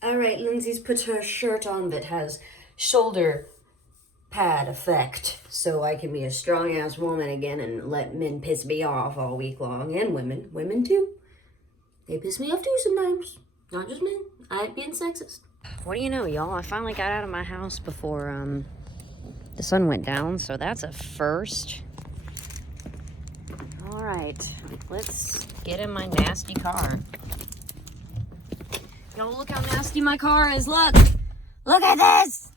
All right, Lindsay's put her shirt on that has shoulder pad effect, so I can be a strong ass woman again and let men piss me off all week long, and women too. They piss me off too sometimes, not just men. I ain't being sexist. What do you know, y'all? I finally got out of my house before the sun went down, so that's a first. All right, let's get in my nasty car. Y'all, look how nasty my car is. Look at this.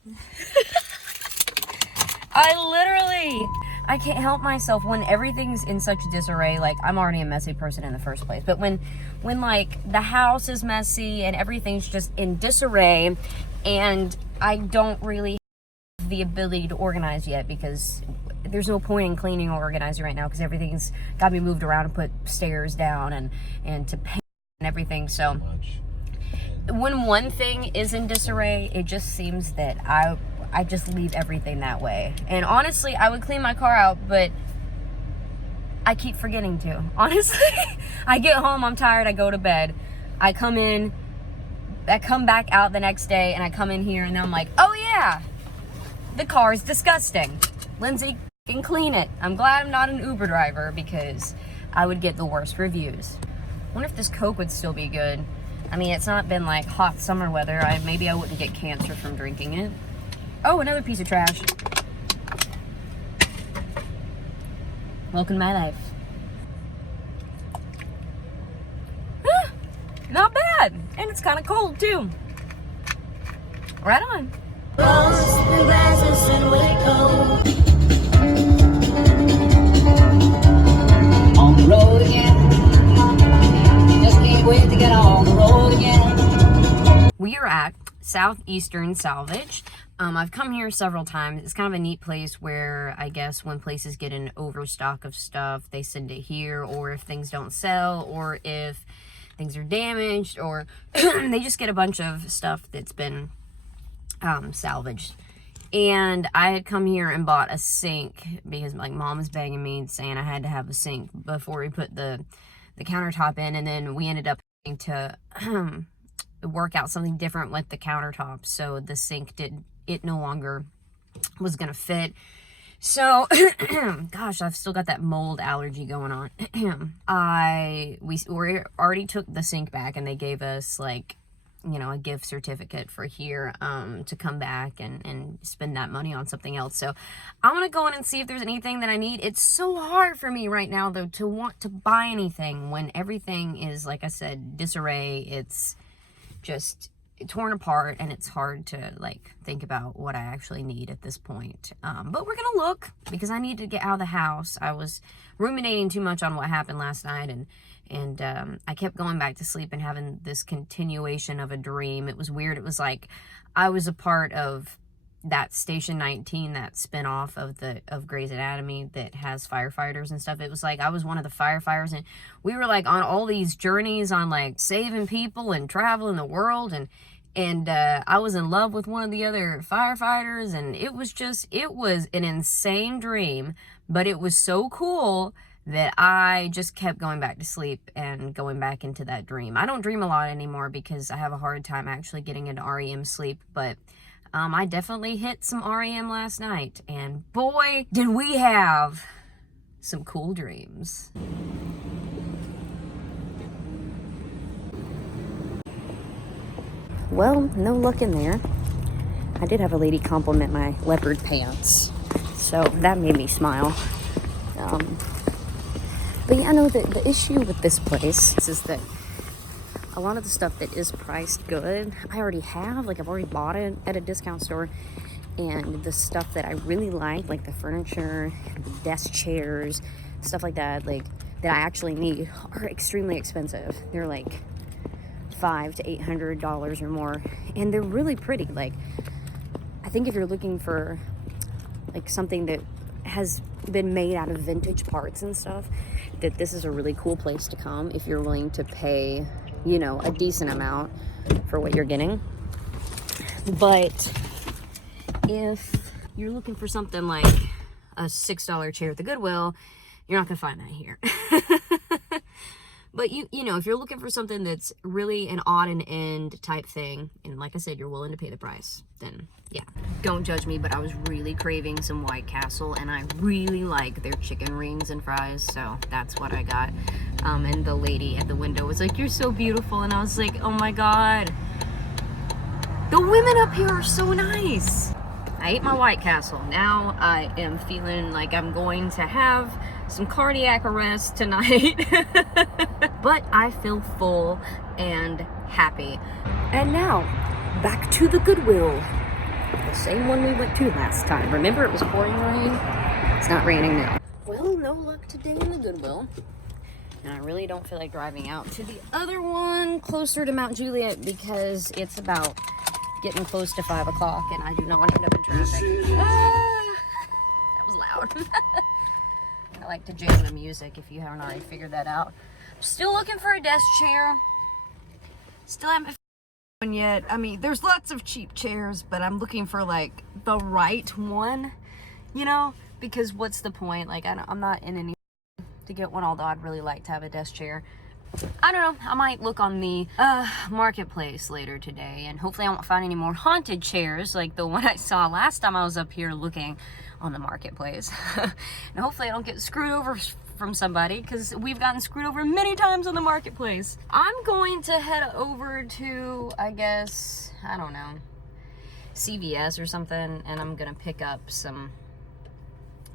I can't help myself when everything's in such disarray. Like, I'm already a messy person in the first place, but when like the house is messy and everything's just in disarray, and I don't really have the ability to organize yet, because there's no point in cleaning or organizing right now because everything's got to be moved around and put stairs down and to paint and everything. So when one thing is in disarray, it just seems that I just leave everything that way. And honestly, I would clean my car out, but I keep forgetting to. Honestly, I get home, I'm tired, I go to bed. I come back out the next day, and I come in here, and then I'm like, oh yeah, the car's disgusting. Lindsay can clean it. I'm glad I'm not an Uber driver, because I would get the worst reviews. I wonder if this Coke would still be good. I mean, it's not been like hot summer weather. Maybe I wouldn't get cancer from drinking it. Oh, another piece of trash. Welcome to my life. Not bad. And it's kind of cold, too. Right on. On the road again. Just can't wait to get on the road again. We are at Southeastern Salvage. I've come here several times. It's kind of a neat place where I guess when places get an overstock of stuff, they send it here, or if things don't sell, or if things are damaged, or they just get a bunch of stuff that's been salvaged. And I had come here and bought a sink because like mom was begging me, saying I had to have a sink before we put the countertop in, and then we ended up having to work out something different with the countertop, so the sink no longer was gonna fit. So gosh, I've still got that mold allergy going on. we already took the sink back, and they gave us like, you know, a gift certificate for here to come back and spend that money on something else. So I'm gonna go in and see if there's anything that I need. It's so hard for me right now though to want to buy anything when everything is, like I said, disarray. It's just torn apart, and it's hard to like think about what I actually need at this point. But we're gonna look, because I need to get out of the house. I was ruminating too much on what happened last night, and I kept going back to sleep and having this continuation of a dream. It was weird. It was like I was a part of that Station 19, that spinoff of Grey's Anatomy that has firefighters and stuff. It was like I was one of the firefighters, and we were like on all these journeys on like saving people and traveling the world, and I was in love with one of the other firefighters, and it was an insane dream, but it was so cool that I just kept going back to sleep and going back into that dream. I don't dream a lot anymore because I have a hard time actually getting into REM sleep, but I definitely hit some REM last night, and boy, did we have some cool dreams. Well, no luck in there. I did have a lady compliment my leopard pants, so that made me smile. But yeah, no, the issue with this place is that a lot of the stuff that is priced good, I already have. Like, I've already bought it at a discount store. And the stuff that I really like the furniture, the desk chairs, stuff like that, like, that I actually need, are extremely expensive. They're like $500 to $800 or more. And they're really pretty. Like, I think if you're looking for, like, something that has been made out of vintage parts and stuff, that this is a really cool place to come if you're willing to pay, you know, a decent amount for what you're getting. But if you're looking for something like a $6 chair at the Goodwill, you're not gonna find that here. But you know, if you're looking for something that's really an odd and end type thing, and like I said, you're willing to pay the price, then yeah. Don't judge me, but I was really craving some White Castle, and I really like their chicken rings and fries, so that's what I got. And the lady at the window was like, "You're so beautiful," and I was like, "Oh my God, the women up here are so nice." I ate my White Castle. Now I am feeling like I'm going to have some cardiac arrest tonight. But I feel full and happy. And now, back to the Goodwill. The same one we went to last time. Remember, it was pouring rain? It's not raining now. Well, no luck today in the Goodwill. And I really don't feel like driving out to the other one closer to Mount Juliet because it's about getting close to 5 o'clock and I do not want to end up in traffic. That was loud. I like to jam the music if you haven't already figured that out. Still looking for a desk chair. Still haven't found one yet. I mean, there's lots of cheap chairs, but I'm looking for like the right one, you know, because what's the point? Like, I'm not in any to get one, although I'd really like to have a desk chair. I don't know, I might look on the marketplace later today, and hopefully I won't find any more haunted chairs like the one I saw last time I was up here looking on the marketplace. And hopefully I don't get screwed over from somebody, because we've gotten screwed over many times on the marketplace. I'm going to head over to, I guess, I don't know, CVS or something, and I'm gonna pick up some,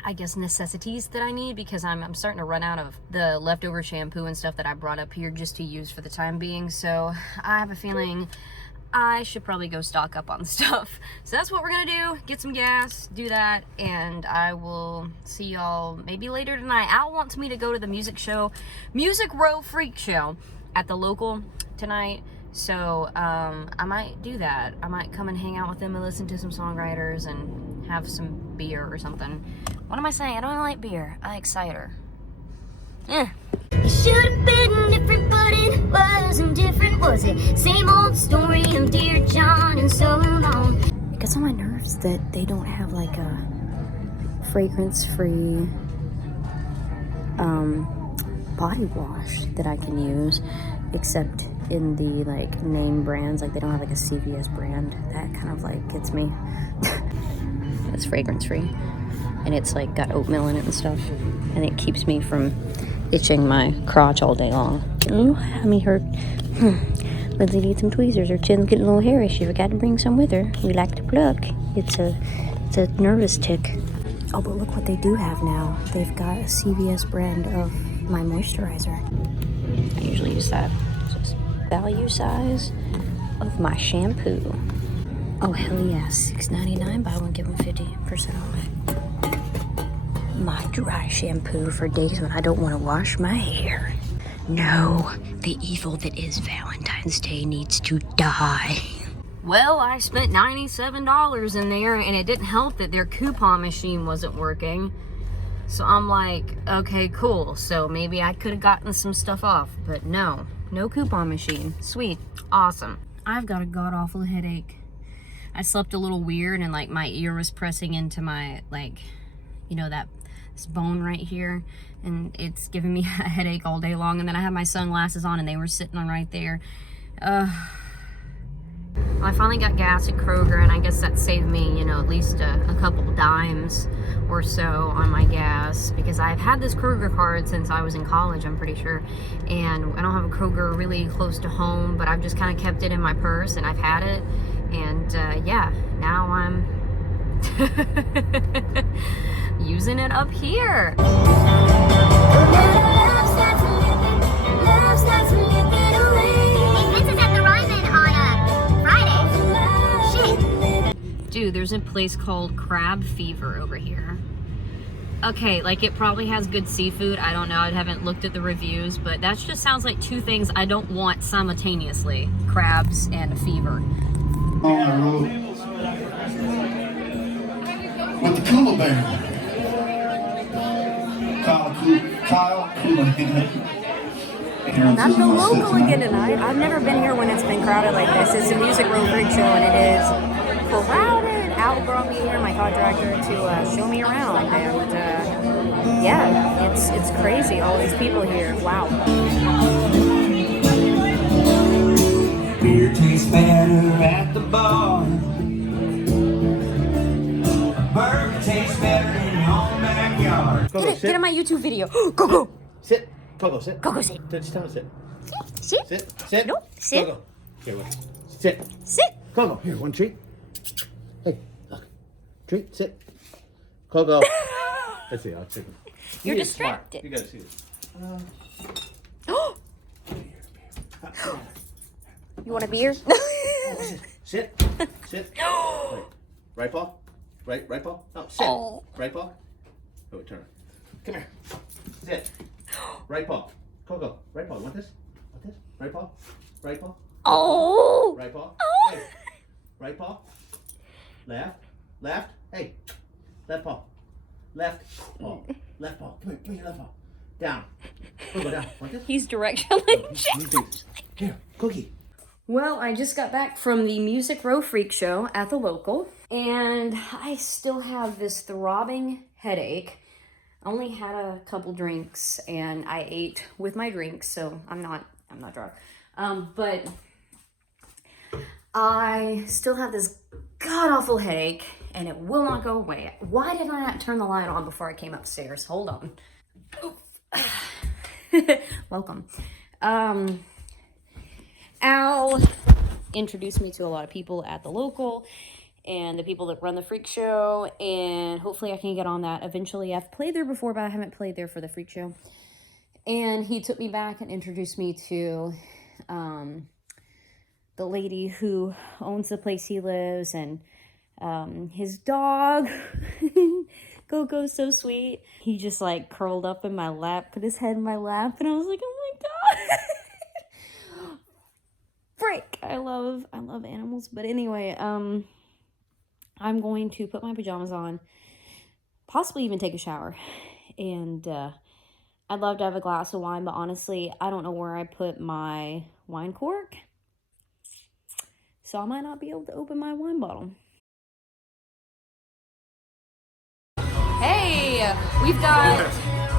I guess, necessities that I need, because I'm starting to run out of the leftover shampoo and stuff that I brought up here just to use for the time being. So I have a feeling I should probably go stock up on stuff. So that's what we're gonna do, get some gas, do that, and I will see y'all maybe later tonight. Al wants me to go to the music Row Freak Show at the local tonight. So I might do that. I might come and hang out with them and listen to some songwriters and have some beer or something. What am I saying? I don't like beer. I like cider. Yeah. It should have been different, but it wasn't different, was it? Same old story of Dear John and so long. It gets on my nerves that they don't have like a fragrance-free body wash that I can use, except in the like name brands. Like they don't have like a CVS brand. That kind of like gets me. It's fragrance-free, and it's like got oatmeal in it and stuff, and it keeps me from itching my crotch all day long. Oh, hammy hurt. Lindsay needs some tweezers. Her chin's getting a little hairy. She forgot to bring some with her. We like to pluck. It's a nervous tick. Oh, but look what they do have now. They've got a CVS brand of my moisturizer. I usually use that. It's just value size of my shampoo. Oh, hell yeah. $6.99. Buy one, get one 50% off. My dry shampoo for days when I don't want to wash my hair. No, the evil that is Valentine's Day needs to die. Well, I spent $97 in there, and it didn't help that their coupon machine wasn't working. So I'm like, okay, cool. So maybe I could have gotten some stuff off, but no coupon machine. Sweet, awesome. I've got a god-awful headache. I slept a little weird, and like my ear was pressing into my, like, you know, this bone right here, and it's giving me a headache all day long. And then I had my sunglasses on, and they were sitting on right there. I finally got gas at Kroger, and I guess that saved me, you know, at least a couple dimes or so on my gas, because I've had this Kroger card since I was in college, I'm pretty sure, and I don't have a Kroger really close to home, but I've just kind of kept it in my purse, and I've had it, and yeah, now I'm using it up here. Dude, there's a place called Crab Fever over here. Okay, like it probably has good seafood. I don't know. I haven't looked at the reviews, but that just sounds like two things I don't want simultaneously. Crabs and a fever. On the road with the Cooler Bear. Kyle Cooler. I'm the local again tonight. I've never been here when it's been crowded like this. It's a music room freak show, and it is crowded. Al brought me here, my contractor, to show me around, and yeah, it's crazy. All these people here. Wow. Beer tastes better at the bar. Burger tastes better in your own backyard. Get in my YouTube video. Go. Sit. Coco, sit. Go sit. Just tell him to sit. Sit. Sit. Sit. No, sit. Coco. Here, look. Sit. Sit. Coco, here, one treat. Hey, look. Treat, sit. Coco. Let's see, I'll take it. You're He is smart. distracted. You gotta see this. You want a beer? Sit. Sit. Right paw? Right paw? No, sit. Oh. Right paw? Oh, turn it. Come here. Sit. Right paw. Coco, right paw. Want this? Want this? Right paw? Right paw? Oh. Right paw? Hey. Right paw? Left. Left. Hey. Left paw. Left paw. Left paw. Come here. Give me your left paw. Down. Coco, down. Want this? He's directionally. Here, cookie. Well, I just got back from the Music Row Freak Show at the local, and I still have this throbbing headache. I only had a couple drinks, and I ate with my drinks, so I'm not drunk. But I still have this god-awful headache, and it will not go away. Why did I not turn the light on before I came upstairs? Hold on. Welcome. Al introduced me to a lot of people at the local and the people that run the freak show, and hopefully I can get on that eventually. I've played there before, but I haven't played there for the freak show. And he took me back and introduced me to the lady who owns the place he lives, and his dog. Coco's so sweet. He just like curled up in my lap, put his head in my lap, and I was like, oh my god. Frick. I love animals. But anyway, I'm going to put my pajamas on, possibly even take a shower, and I'd love to have a glass of wine, but honestly, I don't know where I put my wine cork, so I might not be able to open my wine bottle. Hey, we've got,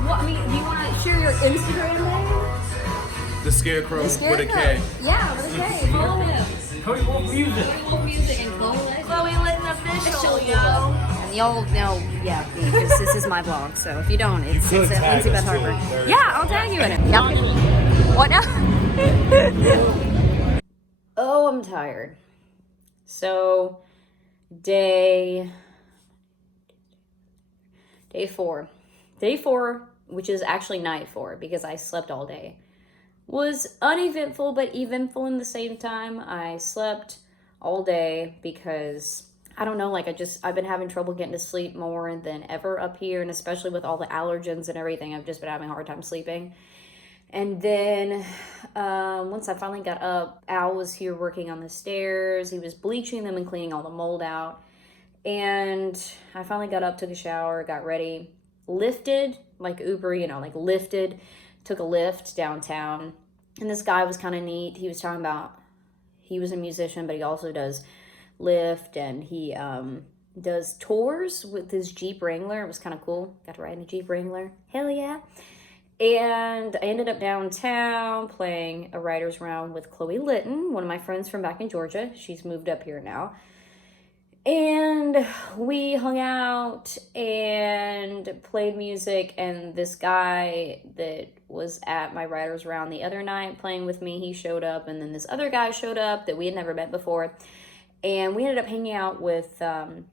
what, I mean, do you want to share your Instagram name? The Scarecrow with a K. Yeah, with a K. Follow him. Cody Wolf Music. Chloe Music and Chloe Litton Official, yo. And y'all know, yeah, because this is my blog, so if you don't, it's at Lindsay Beth Harper. Yeah, I'll tag you in it. Yep. What now? Oh, I'm tired. So, day 4. Day 4, which is actually night 4, because I slept all day, was uneventful, but eventful in the same time. I slept all day because, I don't know, like I've been having trouble getting to sleep more than ever up here, and especially with all the allergens and everything, I've just been having a hard time sleeping. And then, once I finally got up, Al was here working on the stairs. He was bleaching them and cleaning all the mold out. And I finally got up, took a shower, got ready, lifted, like Uber, like lifted, took a lift downtown. And this guy was kind of neat. He was talking about, he was a musician, but he also does Lyft, and he does tours with his Jeep Wrangler. It was kind of cool. Got to ride in a Jeep Wrangler. Hell yeah. And I ended up downtown playing a writer's round with Chloe Litton, one of my friends from back in Georgia. She's moved up here now. And we hung out and played music, and this guy that was at my writer's round the other night playing with me, he showed up, and then this other guy showed up that we had never met before, and we ended up hanging out with him.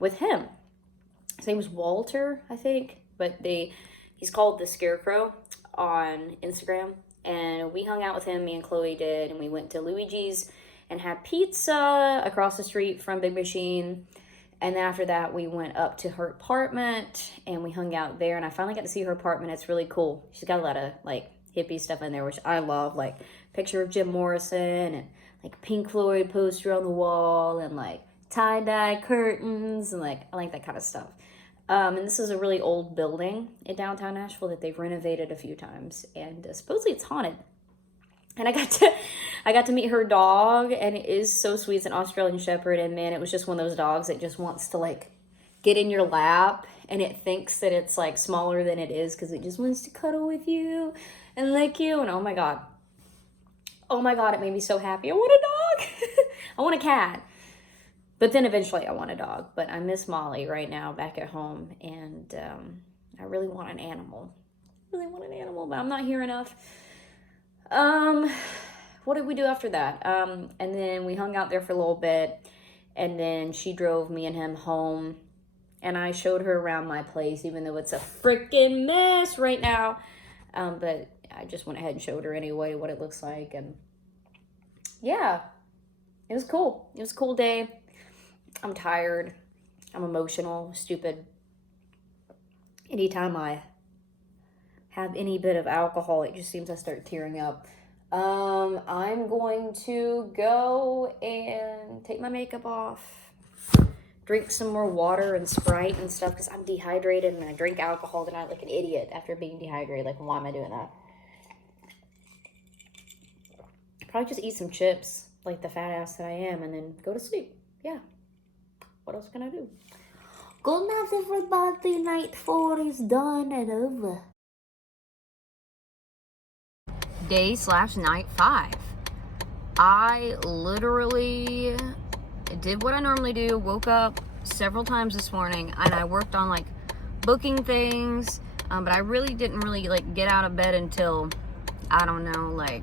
His name was Walter, I think, but he's called the Scarecrow on Instagram, and we hung out with him, me and Chloe did, and we went to Luigi's and had pizza across the street from Big Machine. And then after that, we went up to her apartment and we hung out there. And I finally got to see her apartment. It's really cool. She's got a lot of like hippie stuff in there, which I love. Like picture of Jim Morrison and like Pink Floyd poster on the wall and like tie-dye curtains and like I like that kind of stuff. And this is a really old building in downtown Nashville that they've renovated a few times, and supposedly it's haunted. And I got to meet her dog, and it is so sweet. It's an Australian Shepherd, and man, it was just one of those dogs that just wants to like get in your lap and it thinks that it's like smaller than it is because it just wants to cuddle with you and lick you. And oh my god, it made me so happy. I want a dog. I want a cat. But then eventually I want a dog. But I miss Molly right now back at home, and I really want an animal. But I'm not here enough. What did we do after that? And then we hung out there for a little bit, and then she drove me and him home, and I showed her around my place, even though it's a freaking mess right now. But I just went ahead and showed her anyway what it looks like, and yeah, it was cool. It was a cool day. I'm tired. I'm emotional, stupid. Anytime I have any bit of alcohol, it just seems I start tearing up. I'm going to go and take my makeup off, drink some more water and Sprite and stuff, because I'm dehydrated, and I drink alcohol tonight like an idiot after being dehydrated. Like, why am I doing that? Probably just eat some chips like the fat ass that I am, and then go to sleep. Yeah. What else can I do? Good night, everybody. Night 4 is done and over. Day/night 5. I literally did what I normally do. Woke up several times this morning, and I worked on like booking things. But I really didn't like get out of bed until, I don't know, like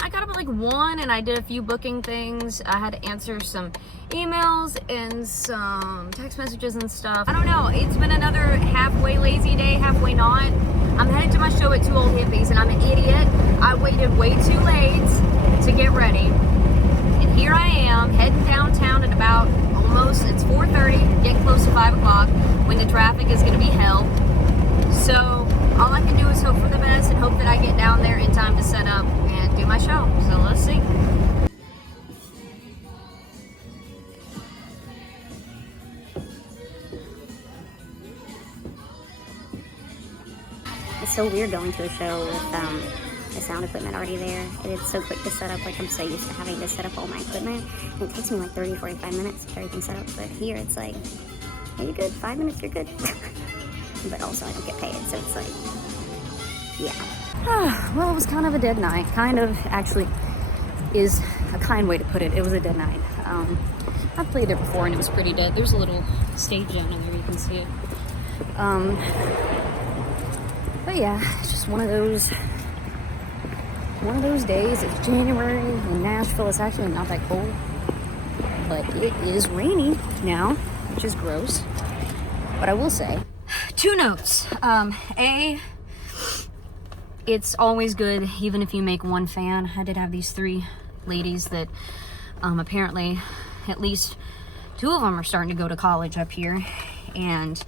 I got up at like 1, and I did a few booking things. I had to answer some emails and some text messages and stuff. I don't know. It's been another halfway lazy day, halfway not. I'm headed to my show at 2 Old Hippies, and I'm an idiot. I waited way too late to get ready. And here I am, heading downtown at about it's 4:30, getting close to 5 o'clock, when the traffic is going to be hell. So all I can do is hope for the best and hope that I get down there in time to set up and do my show. So let's see. It's so weird going to a show with the sound equipment already there. It's so quick to set up. Like, I'm so used to having to set up all my equipment. And it takes me like 30-45 minutes to get everything set up. But here it's like, hey, you're good. 5 minutes, you're good. But also I don't get paid, so it's like, yeah. Well, it was kind of a dead night. Kind of, actually, is a kind way to put it. It was a dead night. I've played there before, and it was pretty dead. There's a little stage down in there, you can see it. But yeah, it's just one of those days. It's January in Nashville. It's actually not that cold, but it is rainy now, which is gross. But I will say, 2 notes. A, it's always good, even if you make one fan. I did have these 3 ladies that apparently at least 2 of them are starting to go to college up here, and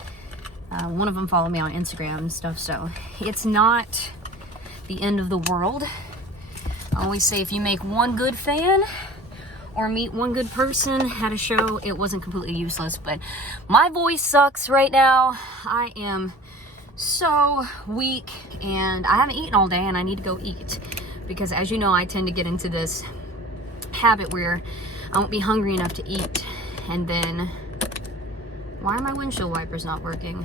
one of them followed me on Instagram and stuff, so it's not the end of the world. I always say, if you make one good fan or meet one good person at a show, it wasn't completely useless. But my voice sucks right now. I am so weak, and I haven't eaten all day, and I need to go eat, because as you know, I tend to get into this habit where I won't be hungry enough to eat, and then why are my windshield wipers not working?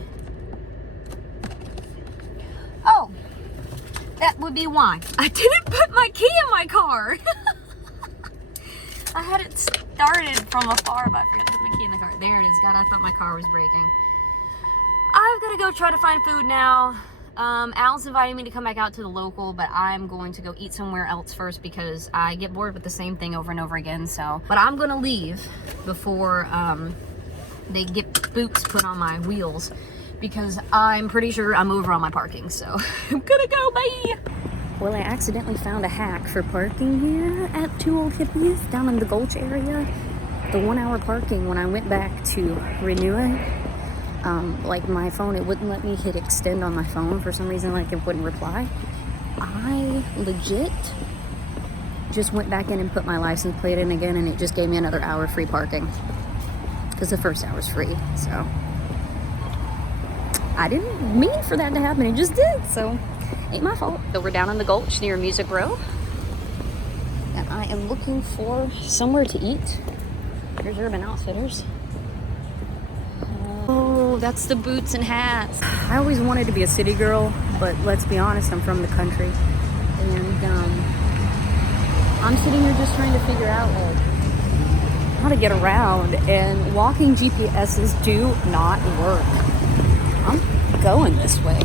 Oh, that would be why. I didn't put my key in my car. I had it started from afar, but I forgot to put my key in the car. There it is. God, I thought my car was breaking. I've got to go try to find food now. Al's invited me to come back out to the local, but I'm going to go eat somewhere else first, because I get bored with the same thing over and over again. So, but I'm going to leave before they get boots put on my wheels, because I'm pretty sure I'm over on my parking. So I'm gonna go, bye. Well, I accidentally found a hack for parking here at 2 Old Hippies down in the Gulch area. The 1-hour parking, when I went back to renew it, like my phone, it wouldn't let me hit extend on my phone for some reason, like it wouldn't reply. I legit just went back in and put my license plate in again, and it just gave me another hour free parking, because the first hour's free. So I didn't mean for that to happen, it just did, so ain't my fault. So we're down in the Gulch near Music Row, and I am looking for somewhere to eat. Here's Urban Outfitters. Oh, that's the boots and hats. I always wanted to be a city girl, but let's be honest, I'm from the country. And I'm sitting here just trying to figure out like how to get around, and walking GPSs do not work. I'm going this way.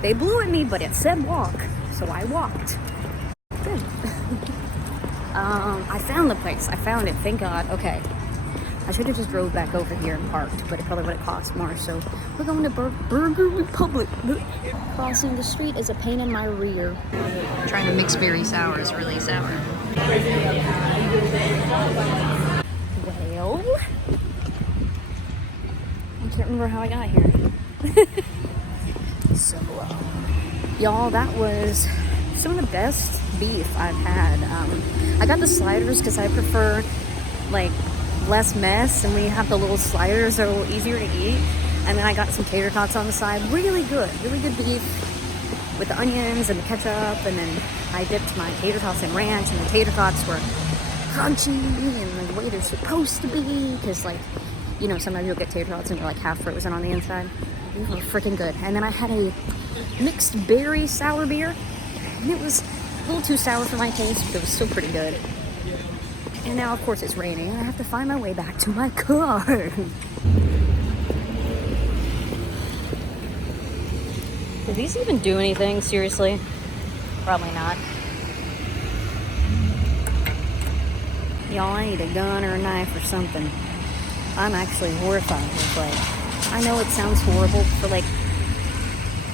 They blew at me, but it said walk, so I walked. Good. I found the place. I found it, thank God. Okay. I should have just drove back over here and parked, but it probably would have cost more, so we're going to Burger Republic. Crossing the street is a pain in my rear. Trying to mix berry sour is really sour. Well, I can't remember how I got here. So, y'all, that was some of the best beef I've had. I got the sliders because I prefer like less mess, and we have the little sliders that are a little easier to eat. And then I got some tater tots on the side. Really good beef with the onions and the ketchup. And then I dipped my tater tots in ranch, and the tater tots were crunchy and the way they're supposed to be. Because, like, you know, sometimes you'll get tater tots and they're like half frozen on the inside. These were freaking good. And then I had a mixed berry sour beer, and it was a little too sour for my taste, but it was still pretty good. And now, of course, it's raining, and I have to find my way back to my car. Do these even do anything? Seriously? Probably not. Y'all, I need a gun or a knife or something. I'm actually horrified with, like, I know it sounds horrible for, like,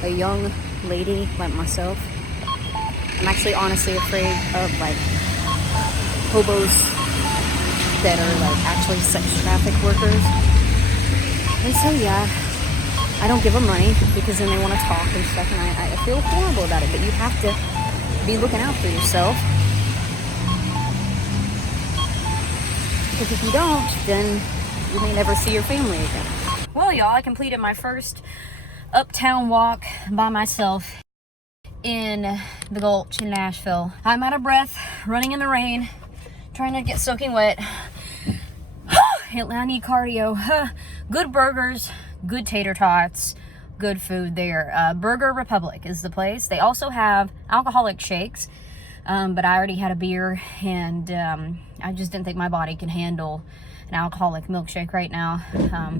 a young lady like myself. I'm actually honestly afraid of, like, hobos that are, like, actually sex traffic workers. And so, yeah, I don't give them money because then they want to talk and stuff, and I feel horrible about it, but you have to be looking out for yourself. Because if you don't, then you may never see your family again. Well, y'all, I completed my first uptown walk by myself in the Gulch in Nashville. I'm out of breath, running in the rain, trying to get soaking wet. I need cardio. Good burgers, good tater tots, good food there. Burger Republic is the place. They also have alcoholic shakes, but I already had a beer, and I just didn't think my body could handle an alcoholic milkshake right now.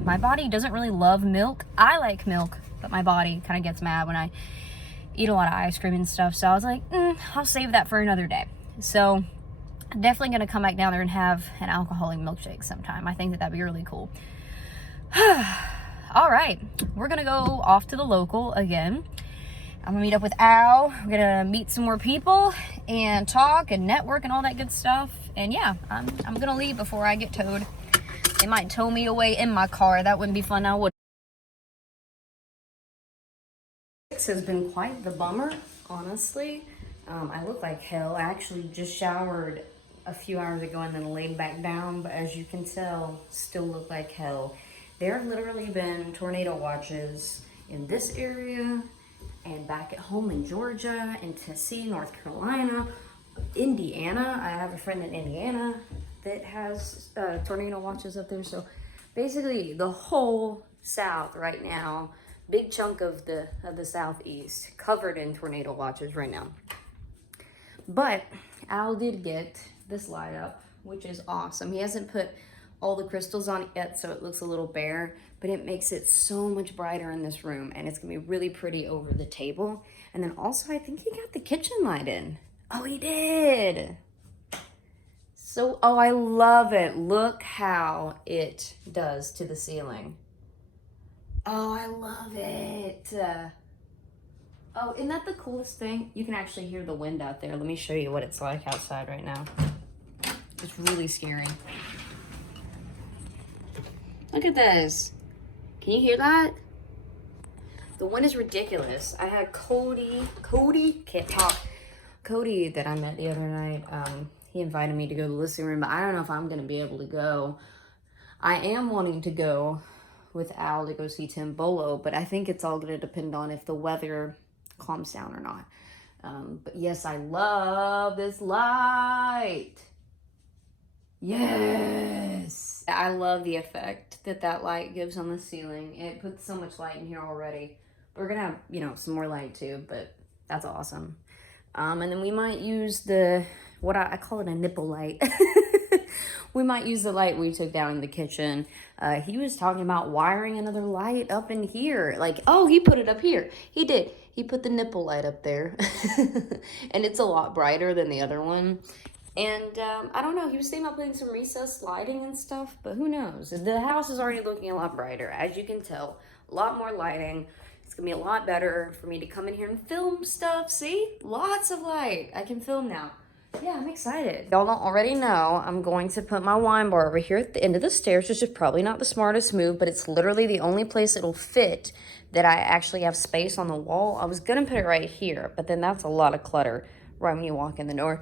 My body doesn't really love milk. I like milk, but my body kind of gets mad when I eat a lot of ice cream and stuff. So I was like, I'll save that for another day. So definitely gonna come back down there and have an alcoholic milkshake sometime. I think that'd be really cool. All right, we're gonna go off to the local again. I'm gonna meet up with Al. We're gonna meet some more people and talk and network and all that good stuff. And yeah, I'm gonna leave before I get towed. They might tow me away in my car. That wouldn't be fun. I would. This has been quite the bummer, honestly. I look like hell. I actually just showered a few hours ago and then laid back down, but as you can tell, still look like hell. There have literally been tornado watches in this area and back at home in Georgia, in Tennessee, North Carolina, Indiana. I have a friend in Indiana that has tornado watches up there. So basically the whole South right now, big chunk of the Southeast covered in tornado watches right now. But Al did get this light up, which is awesome. He hasn't put all the crystals on it yet, so it looks a little bare, but it makes it so much brighter in this room, and it's gonna be really pretty over the table. And then also, I think he got the kitchen light in. Oh, he did. So, oh, I love it. Look how it does to the ceiling. Oh, I love it. Oh, isn't that the coolest thing? You can actually hear the wind out there. Let me show you what it's like outside right now. It's really scary. Look at this. Can you hear that? The wind is ridiculous. I had Cody, can't talk. Cody that I met the other night, he invited me to go to the listening room, but I don't know if I'm going to be able to go. I am wanting to go with Al to go see Tim Bolo, but I think it's all going to depend on if the weather calms down or not. But yes, I love this light. Yes. I love the effect that that light gives on the ceiling. It puts so much light in here already. We're gonna have, you know, some more light too, but that's awesome. And then we might use the, what I call it a nipple light. We might use the light we took down in the kitchen. He was talking about wiring another light up in here. Like, oh, he put it up here. He did. He put the nipple light up there. And it's a lot brighter than the other one. And I don't know, he was thinking about putting some recessed lighting and stuff, but who knows? The house is already looking a lot brighter, as you can tell. A lot more lighting. It's gonna be a lot better for me to come in here and film stuff. See? Lots of light. I can film now. Yeah, I'm excited. Y'all don't already know, I'm going to put my wine bar over here at the end of the stairs, which is probably not the smartest move, but it's literally the only place it'll fit that I actually have space on the wall. I was gonna put it right here, but then that's a lot of clutter right when you walk in the door.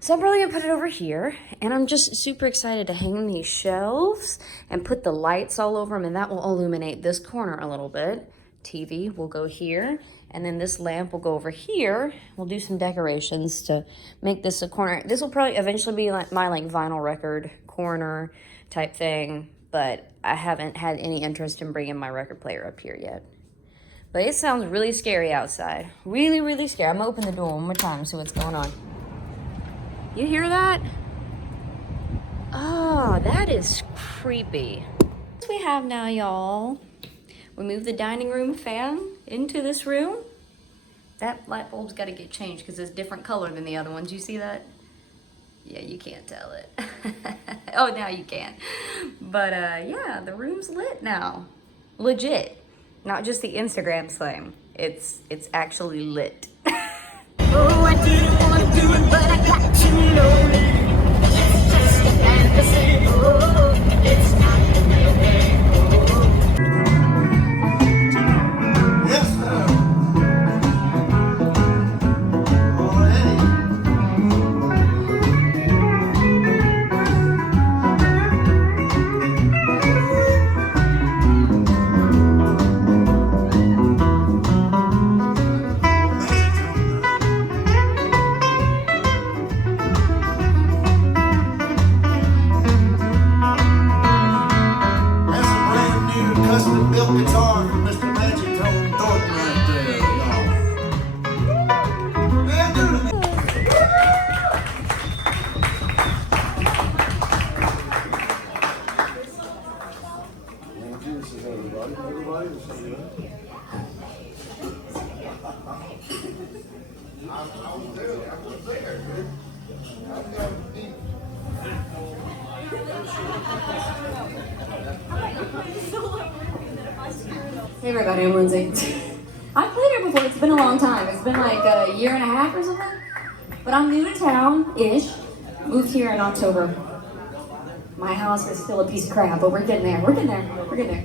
So I'm probably gonna put it over here, and I'm just super excited to hang these shelves and put the lights all over them, and that will illuminate this corner a little bit. TV will go here, and then this lamp will go over here. We'll do some decorations to make this a corner. This will probably eventually be like my vinyl record corner type thing, but I haven't had any interest in bringing my record player up here yet. But it sounds really scary outside. Really, really scary. I'm gonna open the door one more time and see what's going on. You hear that? Oh, that is creepy. What we have now, y'all? We moved the dining room fan into this room. That light bulb's got to get changed because it's a different color than the other ones. You see that? Yeah, you can't tell it. Oh, now you can. But yeah, the room's lit now. Legit. Not just the Instagram slang. It's actually lit. Oh, I didn't want to do it, but I got to know it. It's just a fantasy. Oh, it's not the real thing. Yes, sir. Already. That's a brand new custom-built guitar from Mr. Magic Tone Thornton right there, y'all. Man, dude. Hey everybody, I'm Lindsay. I've played here before, it's been a long time. It's been like a year and a half or something. But I'm new to town-ish. Moved here in October. My house is still a piece of crap, but we're getting there. We're getting there. We're getting there.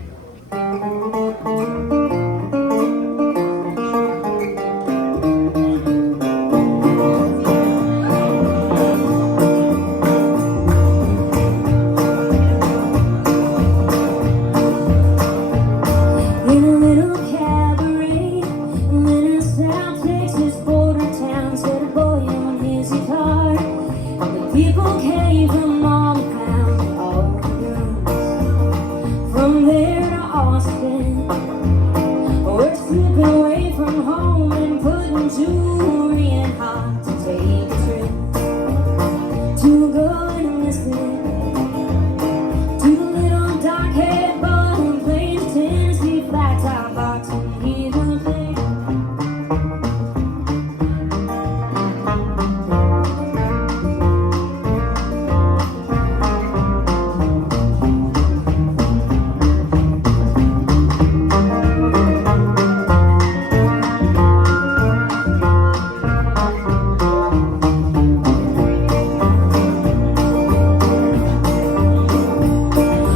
In a little cabaret, in a South Texas border town, said a boy on his guitar. The people came from all around, all the girls. From there to Austin, we're slipping away from home and putting jewelry in hot to take a trip to go and listen to the little dark-haired boy who plays Tennessee flat top box and he's gonna play.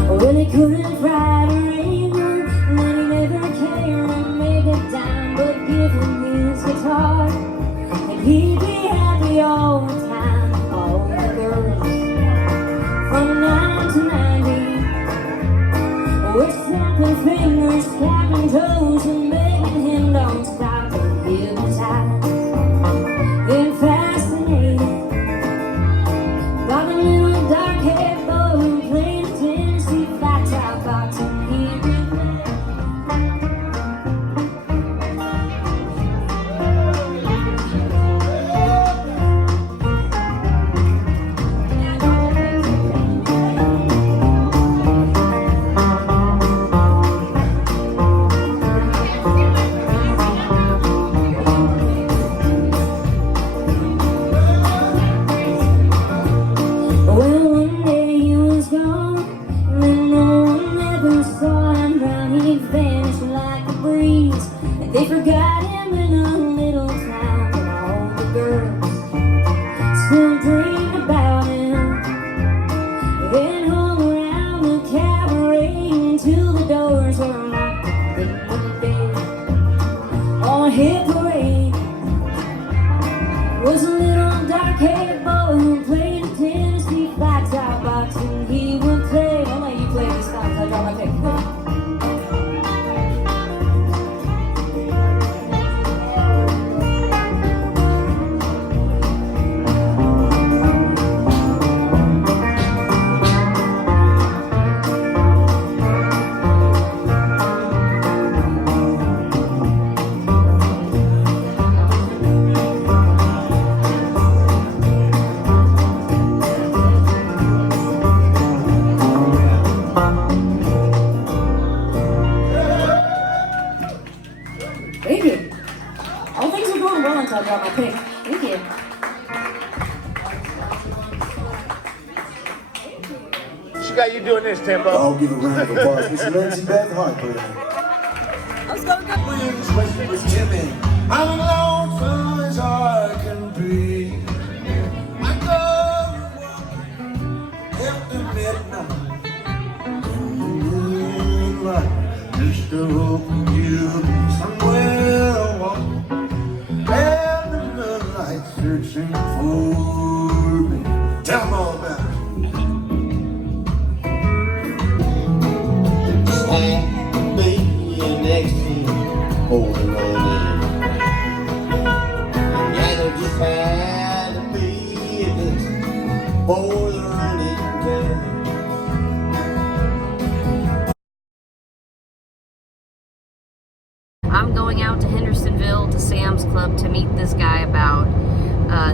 Well, he couldn't ride a ranger, and then he never cared to make a dime, but give him his guitar, and he'd be happy all the time. All the girls from 9 to 90 were snapping fingers, clapping toes, and begging him don't stop and hypnotized. Then fascinated by the little dark-haired am in a little town, and all the girls still dream about him. Then hung around the cabaret until the doors were locked. Then one day on a hit parade was a little dark-haired boy who played a Tennessee flat-top box, and he would play. I'll let you play this time 'cause I got my pick. Thank you. All things are going well until I drop my pick. Thank you. She got you doing this, Timbo. I'll give a round of applause. Miss Lindsay Beth Harper. With Jimmy. I'm lonesome as I can be. I go after midnight. Moonlight, just to hope you somewhere along. And the light searching for me. Tell them all about it. Stand me next to you, holding on in. Yeah, there just had to be this for the running game. I'm going out to Hendersonville to Sam's Club to meet this guy about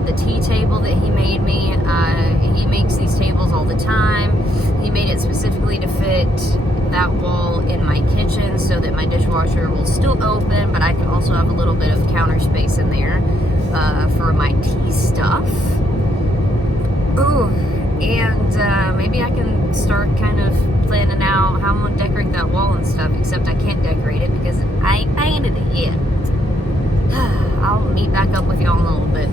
the tea table that he made me. He makes these tables all the time. He made it specifically to fit that wall in my kitchen so that my dishwasher will still open, but I can also have a little bit of counter space in there for my tea stuff. Ooh, and maybe I can start kind of planning out how I'm gonna decorate that wall and stuff, except I can't decorate it because I ain't painted it yet. I'll meet back up with y'all in a little bit.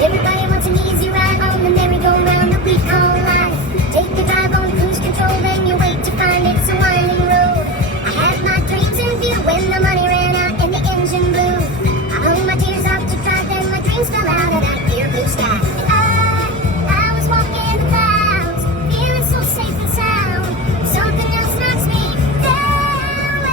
Everybody wants an easy ride on the merry-go-round that we call life. Take the drive on cruise control, then you wait to find it's a winding road. I had my dreams in view when the money ran out and the engine blew. I hung my tears out to dry, then my dreams fell out of that clear blue sky. And I was walking the clouds, feeling so safe and sound. Something else knocks me down.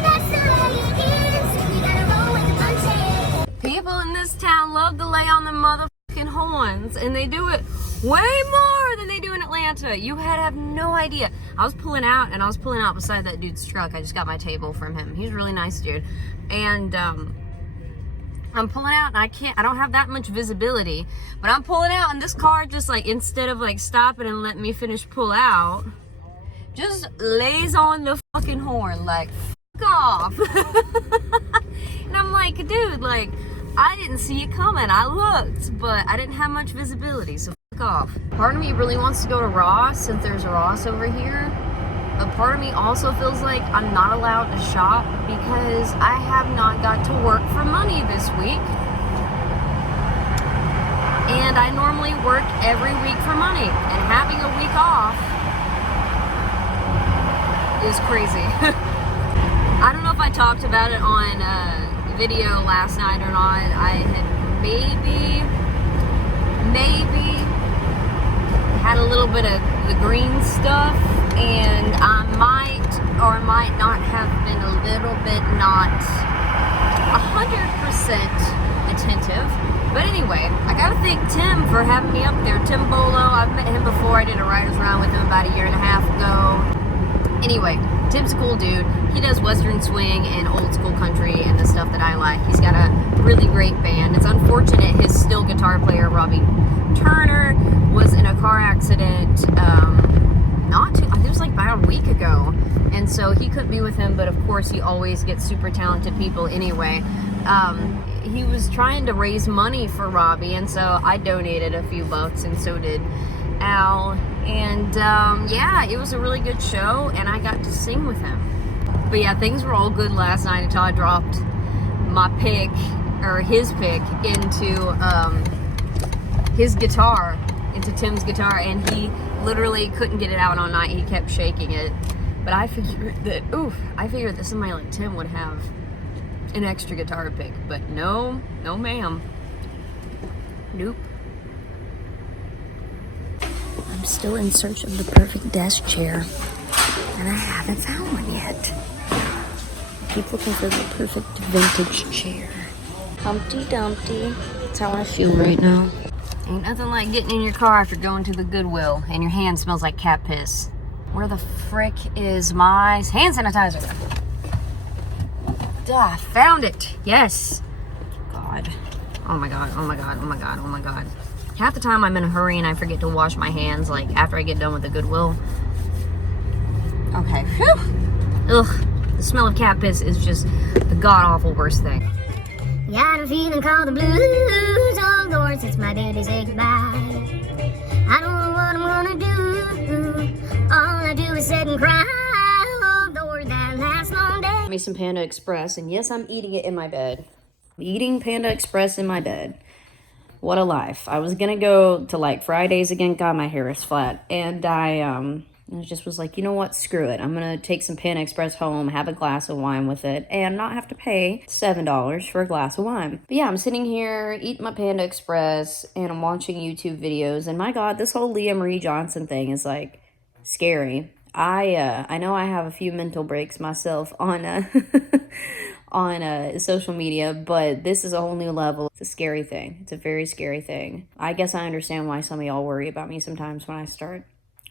That's the way it is. We gotta roll with the punches. People in this town love to lay on the motherfucking horns, and they do it way more than they do in Atlanta. You have no idea. I was pulling out beside that dude's truck. I just got my table from him. He's a really nice dude. And I'm pulling out and I don't have that much visibility, but I'm pulling out and this car just like, instead of like stopping and letting me finish pull out, just lays on the fucking horn like, fuck off. And I'm like, dude, like, I didn't see it coming. I looked, but I didn't have much visibility, so fuck off. Part of me really wants to go to Ross since there's a Ross over here. But part of me also feels like I'm not allowed to shop because I have not got to work for money this week. And I normally work every week for money. And having a week off is crazy. I don't know if I talked about it on video last night or not. I had maybe had a little bit of the green stuff, and I might or might not have been a little bit not 100% attentive. But anyway, I gotta thank Tim for having me up there. Tim Bolo, I've met him before. I did a writer's round with him about 1.5 years ago. Anyway, Tim's a cool dude. He does Western swing and old school country and the stuff that I like. He's got a really great band. It's unfortunate his still guitar player, Robbie Turner, was in a car accident it was like about a week ago. And so he couldn't be with him, but of course he always gets super talented people anyway. He was trying to raise money for Robbie, and so I donated a few bucks, and so did Al. And yeah, it was a really good show, and I got to sing with him. But yeah, things were all good last night until I dropped my pick, or his pick, into his guitar, into Tim's guitar, and he literally couldn't get it out all night. He kept shaking it. But I figured that somebody like Tim would have an extra guitar pick, but no ma'am. Nope. I'm still in search of the perfect desk chair, and I haven't found one yet. I keep looking for the perfect vintage chair. Humpty Dumpty. That's how I feel right now. Ain't nothing like getting in your car after going to the Goodwill and your hand smells like cat piss. Where the frick is my hand sanitizer? I found it. Yes. God. Oh my god. Oh my god. Oh my god. Oh my god. Half the time I'm in a hurry and I forget to wash my hands, like after I get done with the Goodwill. Okay. Whew. Ugh. The smell of cat piss is just the god-awful worst thing. Got a feeling called the blues, oh Lord, since my daddy said goodbye. I don't know what I'm gonna do. All I do is sit and cry. Oh Lord, that last long day. Got me some Panda Express, and yes, I'm eating it in my bed. Eating Panda Express in my bed. What a life. I was gonna go to like Fridays again. God, my hair is flat, and I just was like, you know what, screw it. I'm gonna take some Panda Express home, have a glass of wine with it, and not have to pay $7 for a glass of wine. But yeah, I'm sitting here eating my Panda Express, and I'm watching YouTube videos, and my god, this whole Leah Marie Johnson thing is like scary. I know I have a few mental breaks myself on on social media, but this is a whole new level. It's a scary thing. It's a very scary thing. I guess I understand why some of y'all worry about me sometimes when I start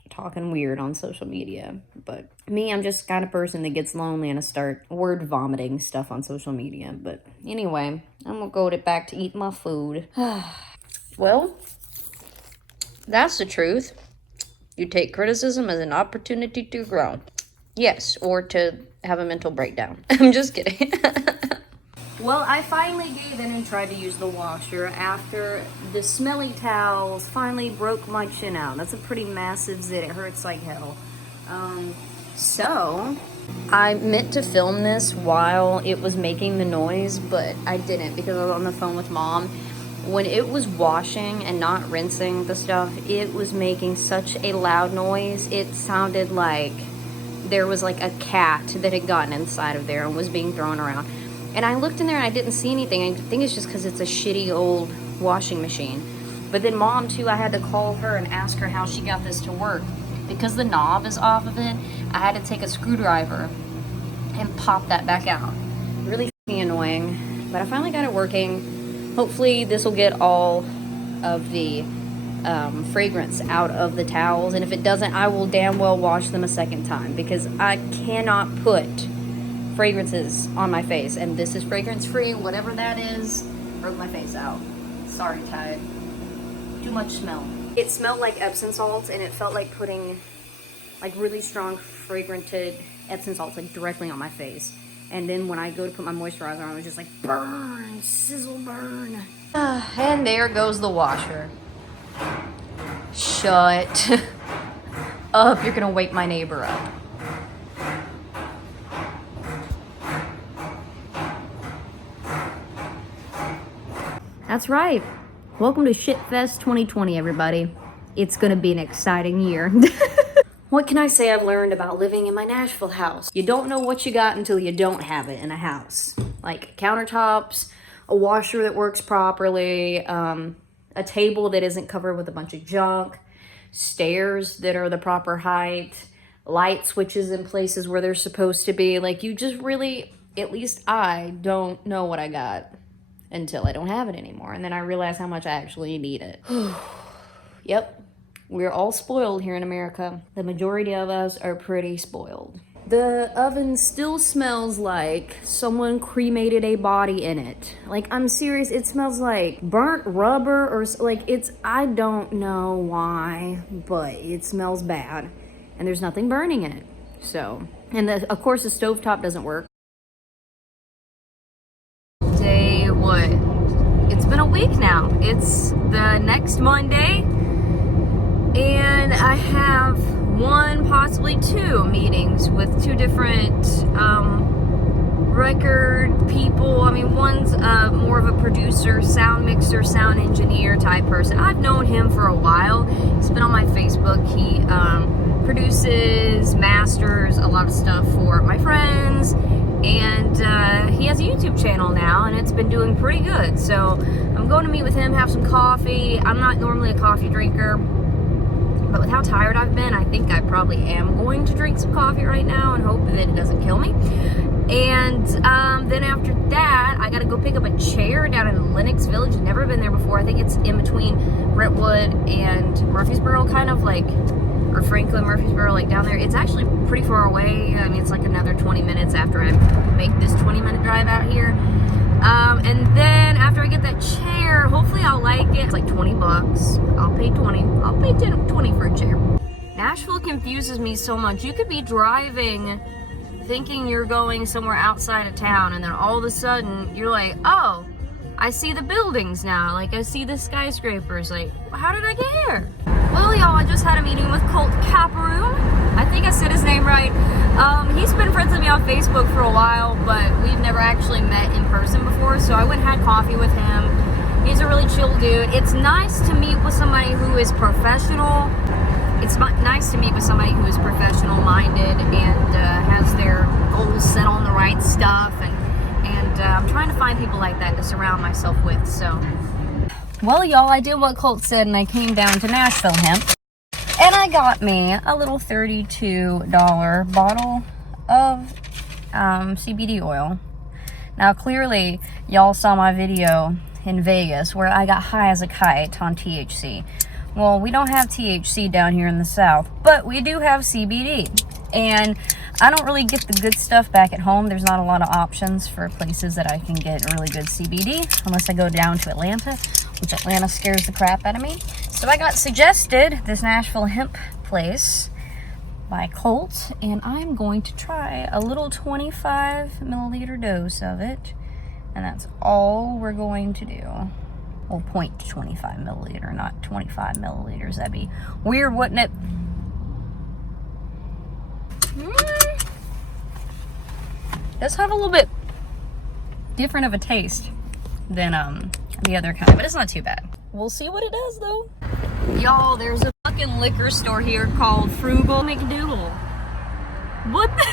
talking weird on social media. But me, I'm just the kind of person that gets lonely and I start word vomiting stuff on social media. But anyway, I'm gonna go back to eat my food. Well, that's the truth. You take criticism as an opportunity to grow. Yes, or to have a mental breakdown. I'm just kidding. Well, I finally gave in and tried to use the washer after the smelly towels finally broke my chin out. That's a pretty massive zit. It hurts like hell. So I meant to film this while it was making the noise, but I didn't because I was on the phone with Mom. When it was washing and not rinsing the stuff, it was making such a loud noise. It sounded like there was like a cat that had gotten inside of there and was being thrown around. And I looked in there and I didn't see anything. I think it's just because it's a shitty old washing machine. But then Mom too, I had to call her and ask her how she got this to work. Because the knob is off of it, I had to take a screwdriver and pop that back out. Really f***ing annoying. But I finally got it working. Hopefully this will get all of the fragrance out of the towels. And if it doesn't, I will damn well wash them a second time. Because I cannot put fragrances on my face, and this is fragrance free. Whatever that is, broke my face out. Sorry, Tide. Too much smell. It smelled like Epsom salts, and it felt like putting like really strong fragranted Epsom salts like directly on my face. And then when I go to put my moisturizer on, it was just like burn, sizzle, burn. And there goes the washer. Shut up, you're gonna wake my neighbor up. That's right. Welcome to Shitfest 2020, everybody. It's gonna be an exciting year. What can I say I've learned about living in my Nashville house? You don't know what you got until you don't have it in a house. Like countertops, a washer that works properly, a table that isn't covered with a bunch of junk, stairs that are the proper height, light switches in places where they're supposed to be. Like you just really, at least I don't know what I got until I don't have it anymore. And then I realize how much I actually need it. Yep. We're all spoiled here in America. The majority of us are pretty spoiled. The oven still smells like someone cremated a body in it. Like, I'm serious, it smells like burnt rubber or like I don't know why, but it smells bad. And there's nothing burning in it. So, and of course the stovetop doesn't work. Day what? It's been a week now. It's the next Monday. And I have one, possibly two meetings with two different record people. I mean, one Sean's more of a producer, sound mixer, sound engineer type person. I've known him for a while. He's been on my Facebook. He produces, masters a lot of stuff for my friends, and he has a YouTube channel now, and it's been doing pretty good. So I'm going to meet with him, have some coffee. I'm not normally a coffee drinker, but with how tired I've been, I think I probably am going to drink some coffee right now and hope that it doesn't kill me. And then after that, I gotta go pick up a chair down in Lenox Village. Never been there before. I think it's in between Brentwood and Murfreesboro, kind of like, or Franklin, Murfreesboro, like down there. It's actually pretty far away. I mean, it's like another 20 minutes after I make this 20-minute drive out here. And then after I get that chair, hopefully I'll like it. It's like 20 bucks. I'll pay 20. I'll pay 20 for a chair. Nashville confuses me so much. You could be driving thinking you're going somewhere outside of town, and then all of a sudden you're like, oh, I see the buildings now. Like, I see the skyscrapers. Like, how did I get here? Well, y'all, I just had a meeting with Colt Caparoon. I think I said his name right. He's been friends with me on Facebook for a while, but we've never actually met in person before, so I went and had coffee with him. He's a really chill dude. It's nice to meet with somebody who is professional. It's nice to meet with somebody who is professional-minded and has their goals set on the right stuff, and I'm trying to find people like that to surround myself with. So, well, y'all, I did what Colt said, and I came down to Nashville Hemp, and I got me a little $32 bottle of CBD oil. Now, clearly, y'all saw my video in Vegas where I got high as a kite on THC. Well, we don't have THC down here in the South, but we do have CBD. And I don't really get the good stuff back at home. There's not a lot of options for places that I can get really good CBD, unless I go down to Atlanta, which Atlanta scares the crap out of me. So I got suggested this Nashville Hemp place by Colt, and I'm going to try a little 25 milliliter dose of it. And that's all we're going to do. Well, 0.25 milliliter, not 25 milliliters. That'd be weird, wouldn't it? Does have a little bit different of a taste than the other kind, but it's not too bad. We'll see what it does, though. Y'all, there's a fucking liquor store here called Frugal McDougal. What the?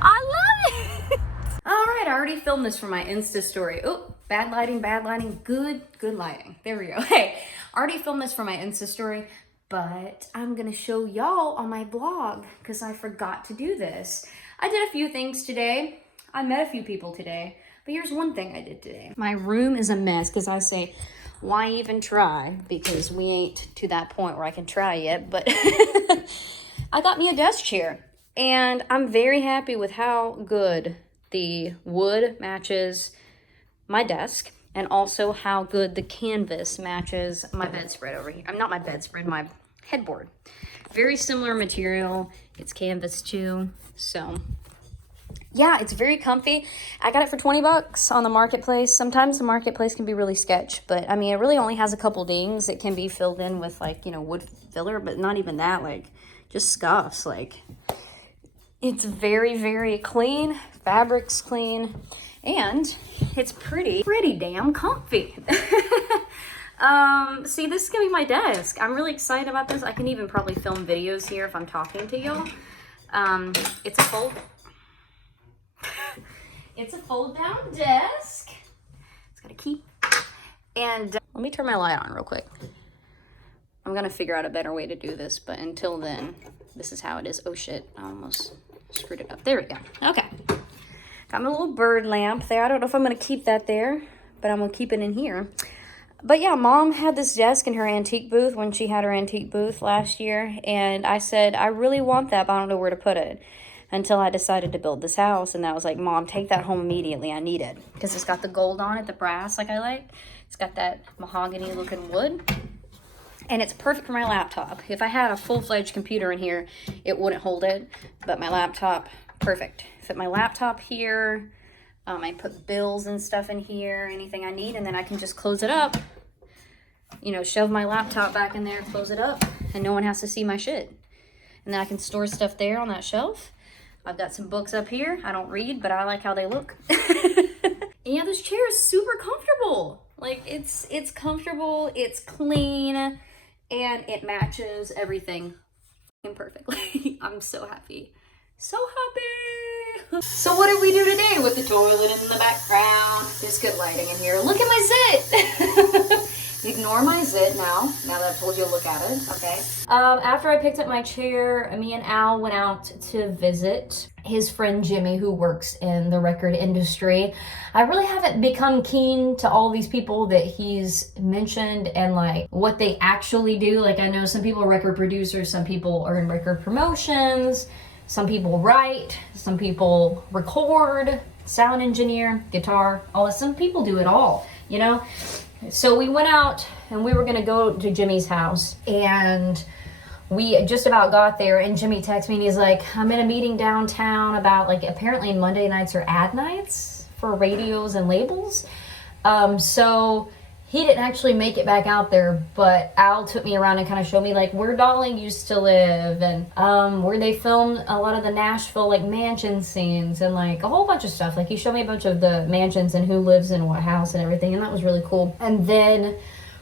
I love it! Alright, I already filmed this for my Insta story. Oh, bad lighting, good lighting. There we go. Hey, I already filmed this for my Insta story, but I'm gonna show y'all on my vlog because I forgot to do this. I did a few things today. I met a few people today, but here's one thing I did today. My room is a mess because I say, why even try? Because we ain't to that point where I can try yet, but I got me a desk chair, and I'm very happy with how good the wood matches my desk, and also how good the canvas matches my bedspread over here. I'm not my bedspread, my headboard. Very similar material. It's canvas too. So yeah, it's very comfy. I got it for 20 bucks on the marketplace. Sometimes the marketplace can be really sketch, but I mean, it really only has a couple dings. It can be filled in with, like, you know, wood filler, but not even that, like just scuffs. Like, it's very, very clean. Fabric's clean, and it's pretty damn comfy. See, this is gonna be my desk. I'm really excited about this. I can even probably film videos here if I'm talking to y'all. It's a fold down desk. It's got a key. And let me turn my light on real quick. I'm gonna figure out a better way to do this, but until then, this is how it is. Oh shit, I almost screwed it up. There we go. Okay. Got my little bird lamp there. I don't know if I'm going to keep that there, but I'm going to keep it in here. But yeah, Mom had this desk in her antique booth when she had her antique booth last year. And I said, I really want that, but I don't know where to put it. Until I decided to build this house. And I was like, Mom, take that home immediately. I need it. Because it's got the gold on it, the brass like I like. It's got that mahogany looking wood. And it's perfect for my laptop. If I had a full-fledged computer in here, it wouldn't hold it. But my laptop, perfect. Fit my laptop here. I put bills and stuff in here, anything I need, and then I can just close it up. You know, shove my laptop back in there, close it up, and no one has to see my shit. And then I can store stuff there on that shelf. I've got some books up here. I don't read, but I like how they look. yeah, this chair is super comfortable. Like, it's comfortable, it's clean, and it matches everything perfectly. I'm so happy. So happy. So what did we do today with the toilet in the background? There's good lighting in here. Look at my zit. Ignore my zit now that I've told you to look at it, okay? After I picked up my chair, me and Al went out to visit his friend Jimmy, who works in the record industry. I really haven't become keen to all these people that he's mentioned and like what they actually do. Like, I know some people are record producers, some people are in record promotions, some people write, some people record, sound engineer, guitar, all this. Some people do it all, you know? So we went out and we were gonna go to Jimmy's house, and we just about got there, and Jimmy texted me and he's like, I'm in a meeting downtown about, like, apparently Monday nights are ad nights for radios and labels. So he didn't actually make it back out there, but Al took me around and kind of showed me like where Dolly used to live, and where they filmed a lot of the Nashville like mansion scenes, and like a whole bunch of stuff. Like, he showed me a bunch of the mansions and who lives in what house and everything, and that was really cool. And then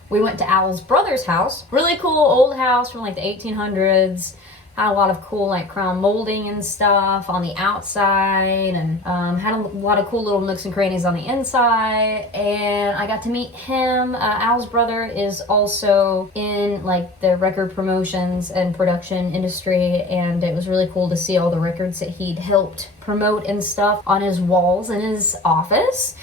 we went to Al's brother's house. Really cool old house from like the 1800s. Had a lot of cool like crown molding and stuff on the outside, and had a lot of cool little nooks and crannies on the inside. And I got to meet him. Al's brother is also in like the record promotions and production industry, and it was really cool to see all the records that he'd helped promote and stuff on his walls in his office.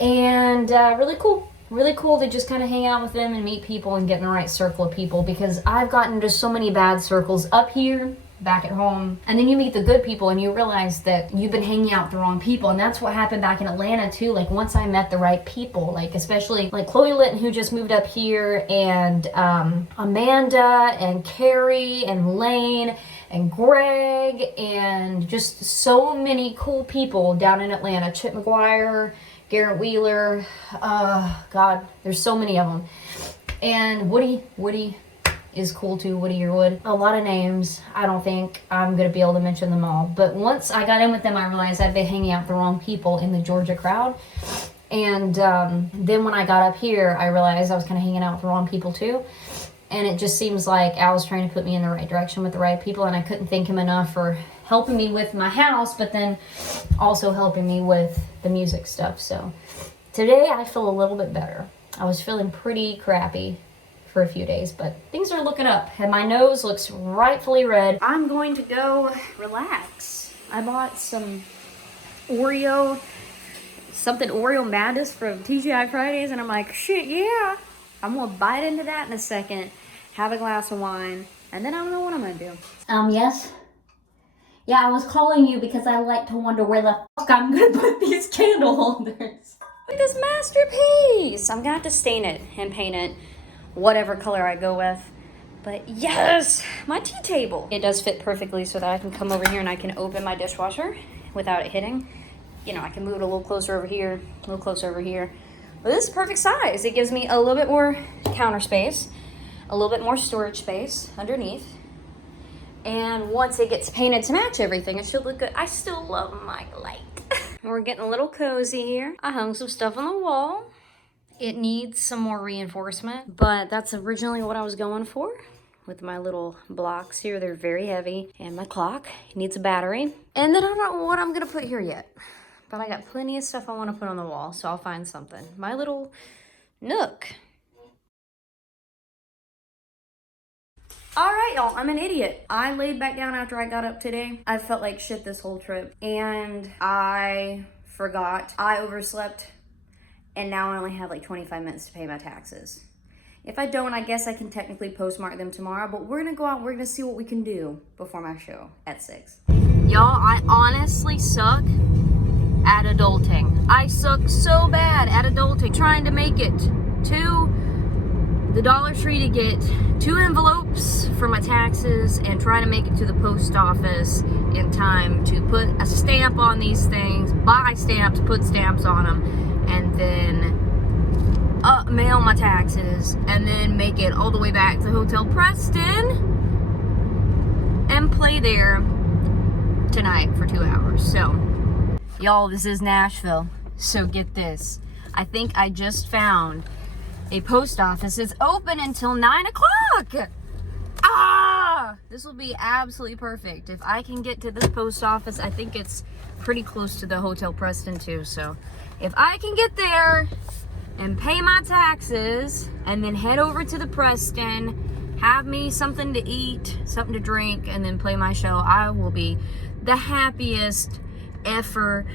And really cool. Really cool to just kind of hang out with them and meet people and get in the right circle of people, because I've gotten into so many bad circles up here, back at home, and then you meet the good people and you realize that you've been hanging out with the wrong people. And that's what happened back in Atlanta too. Like, once I met the right people, like especially like Chloe Litton, who just moved up here, and Amanda and Carrie and Lane and Greg, and just so many cool people down in Atlanta. Chip McGuire, Garrett Wheeler, God, there's so many of them. And Woody is cool too, Woody Yearwood. A lot of names. I don't think I'm gonna be able to mention them all. But once I got in with them, I realized I'd been hanging out with the wrong people in the Georgia crowd. And then when I got up here, I realized I was kind of hanging out with the wrong people too. And it just seems like Al was trying to put me in the right direction with the right people, and I couldn't thank him enough for helping me with my house, but then also helping me with the music stuff. So today I feel a little bit better. I was feeling pretty crappy for a few days, but things are looking up, and my nose looks rightfully red. I'm going to go relax. I bought some Oreo Madness from TGI Fridays, and I'm like, shit, yeah. I'm gonna bite into that in a second, have a glass of wine, and then I don't know what I'm gonna do. Yes? Yeah, I was calling you because I like to wonder where the fuck I'm gonna put these candle holders. Look at this masterpiece! I'm gonna have to stain it and paint it whatever color I go with. But yes, my tea table. It does fit perfectly so that I can come over here and I can open my dishwasher without it hitting. You know, I can move it a little closer over here, a little closer over here. But this is perfect size. It gives me a little bit more counter space, a little bit more storage space underneath. And once it gets painted to match everything, it should look good. I still love my light. We're getting a little cozy here. I hung some stuff on the wall. It needs some more reinforcement, but that's originally what I was going for with my little blocks here. They're very heavy. And my clock needs a battery. And then I don't know what I'm gonna put here yet. But I got plenty of stuff I want to put on the wall, so I'll find something. My little nook. All right, y'all, I'm an idiot. I laid back down after I got up today. I felt like shit this whole trip, and I forgot. I overslept, and now I only have like 25 minutes to pay my taxes. If I don't, I guess I can technically postmark them tomorrow, but we're gonna go out, we're gonna see what we can do before my show at 6. Y'all, I honestly suck at adulting. I suck so bad at adulting, trying to make it to the Dollar Tree to get 2 envelopes for my taxes and trying to make it to the post office in time to put a stamp on these things, buy stamps, put stamps on them, and then mail my taxes, and then make it all the way back to Hotel Preston and play there tonight for 2 hours. So y'all, this is Nashville. So get this. I think I just found a post office. It's open until 9 o'clock. Ah! This will be absolutely perfect. If I can get to this post office, I think it's pretty close to the Hotel Preston too. So if I can get there and pay my taxes and then head over to the Preston, have me something to eat, something to drink, and then play my show, I will be the happiest effer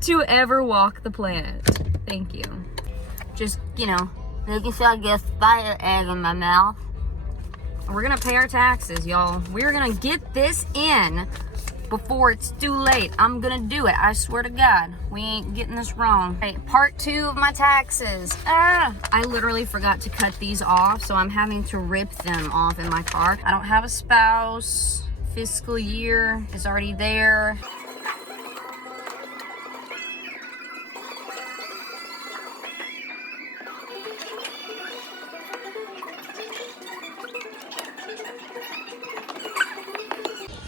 to ever walk the planet. Thank you. Just, you know, making sure I get a spider egg in my mouth. We're gonna pay our taxes, y'all. We're gonna get this in before it's too late. I'm gonna do it. I swear to God, we ain't getting this wrong. Okay, part 2 of my taxes. I literally forgot to cut these off, so I'm having to rip them off in my car. I don't have a spouse. Fiscal year is already there.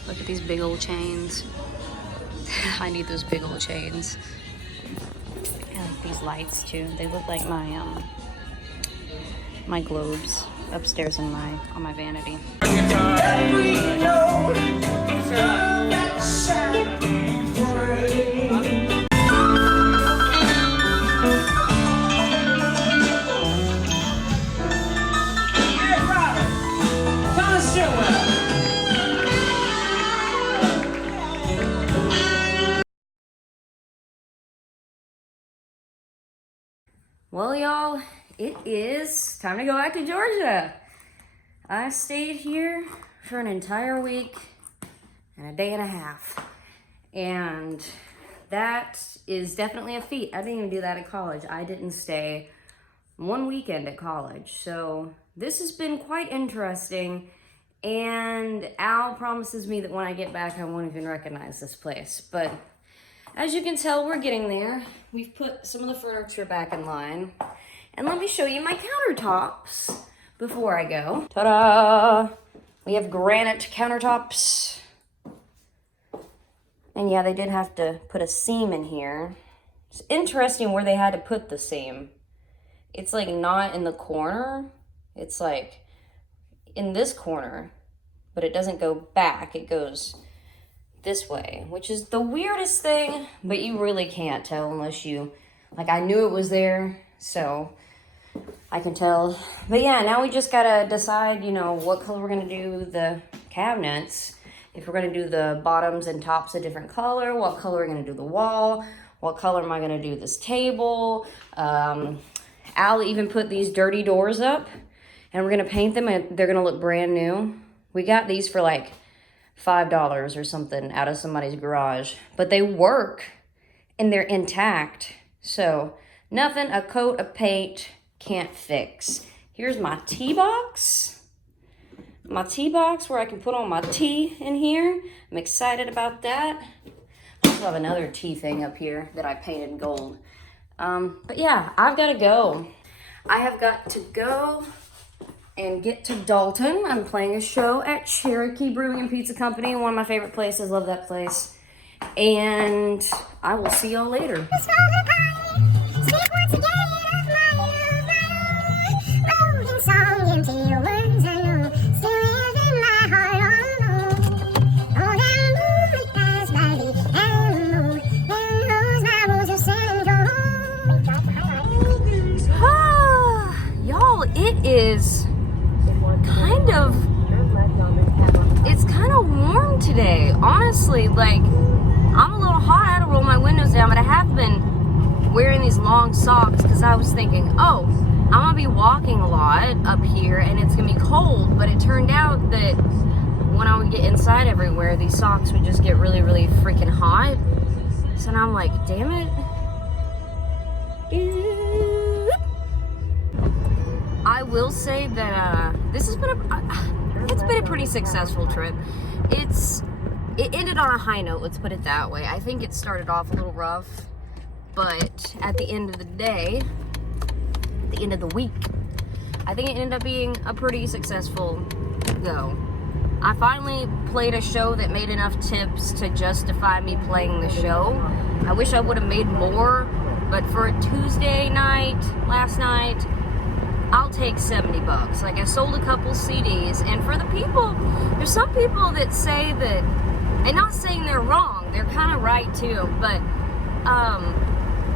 Look at these big old chains. I need those big old chains. I like these lights too. They look like my globes upstairs on my vanity. Well, y'all, it is time to go back to Georgia. I stayed here for an entire week and a day and a half. And that is definitely a feat. I didn't even do that at college. I didn't stay one weekend at college. So this has been quite interesting. And Al promises me that when I get back, I won't even recognize this place. But as you can tell, we're getting there. We've put some of the furniture back in line. And let me show you my countertops before I go. Ta-da! We have granite countertops. And yeah, they did have to put a seam in here. It's interesting where they had to put the seam. It's like not in the corner. It's like in this corner, but it doesn't go back. It goes this way, which is the weirdest thing, but you really can't tell unless you, like, I knew it was there, so I can tell. But yeah, now we just gotta decide, you know, what color we're gonna do the cabinets. If we're gonna do the bottoms and tops a different color, what color we're gonna do the wall, what color am I gonna do this table. Al even put these dirty doors up, and we're gonna paint them, and they're gonna look brand new. We got these for like $5 or something out of somebody's garage, but they work and they're intact. So nothing a coat of paint can't fix. Here's my tea box. My tea box where I can put all my tea in here. I'm excited about that. I also have another tea thing up here that I painted gold. But yeah, I've got to go. I have got to go and get to Dalton. I'm playing a show at Cherokee Brewing and Pizza Company, one of my favorite places. Love that place. And I will see y'all later. Y'all, it is it's kind of warm today, honestly. Like, I'm a little hot. I had to roll my windows down, but I have been wearing these long socks because I was thinking, oh, I'm gonna be walking a lot up here and it's gonna be cold. But it turned out that when I would get inside everywhere, these socks would just get really, really freaking hot. So now I'm like, damn it. I will say that this has been it's been a pretty successful trip. It ended on a high note, let's put it that way. I think it started off a little rough, but at the end of the day, at the end of the week, I think it ended up being a pretty successful go. I finally played a show that made enough tips to justify me playing the show. I wish I would have made more, but for a Tuesday night, last night, I'll take 70 bucks. Like, I sold a couple CDs, and for the people, there's some people that say that, and not saying they're wrong, they're kind of right too, but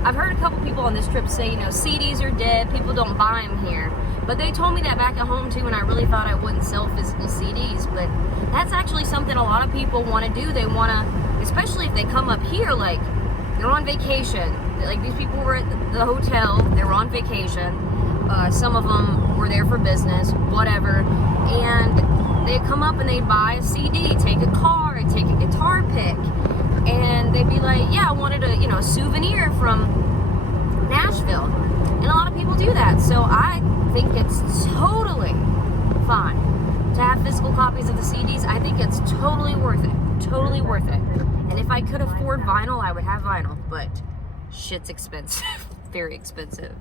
I've heard a couple people on this trip say, you know, CDs are dead, people don't buy them here. But they told me that back at home too, and I really thought I wouldn't sell physical CDs. But that's actually something a lot of people want to do. They want to, especially if they come up here, like, they're on vacation. Like, these people were at the hotel, they were on vacation. Some of them were there for business, whatever. And they'd come up and they'd buy a CD, take a card, take a guitar pick. And they'd be like, yeah, I wanted a, you know, souvenir from Nashville. And a lot of people do that. So I think it's totally fine to have physical copies of the CDs. I think it's totally worth it. Totally worth it. And if I could afford vinyl, I would have vinyl. But shit's expensive. Very expensive.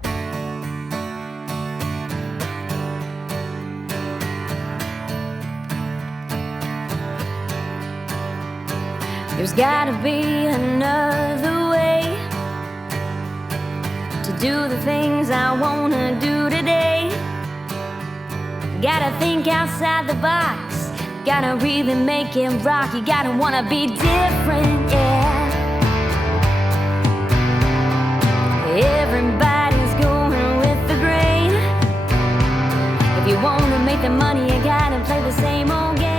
There's gotta be another way to do the things I wanna do today. Gotta think outside the box, gotta really make it rock. You gotta wanna be different, yeah. Everybody's going with the grain. If you wanna make the money, you gotta play the same old game.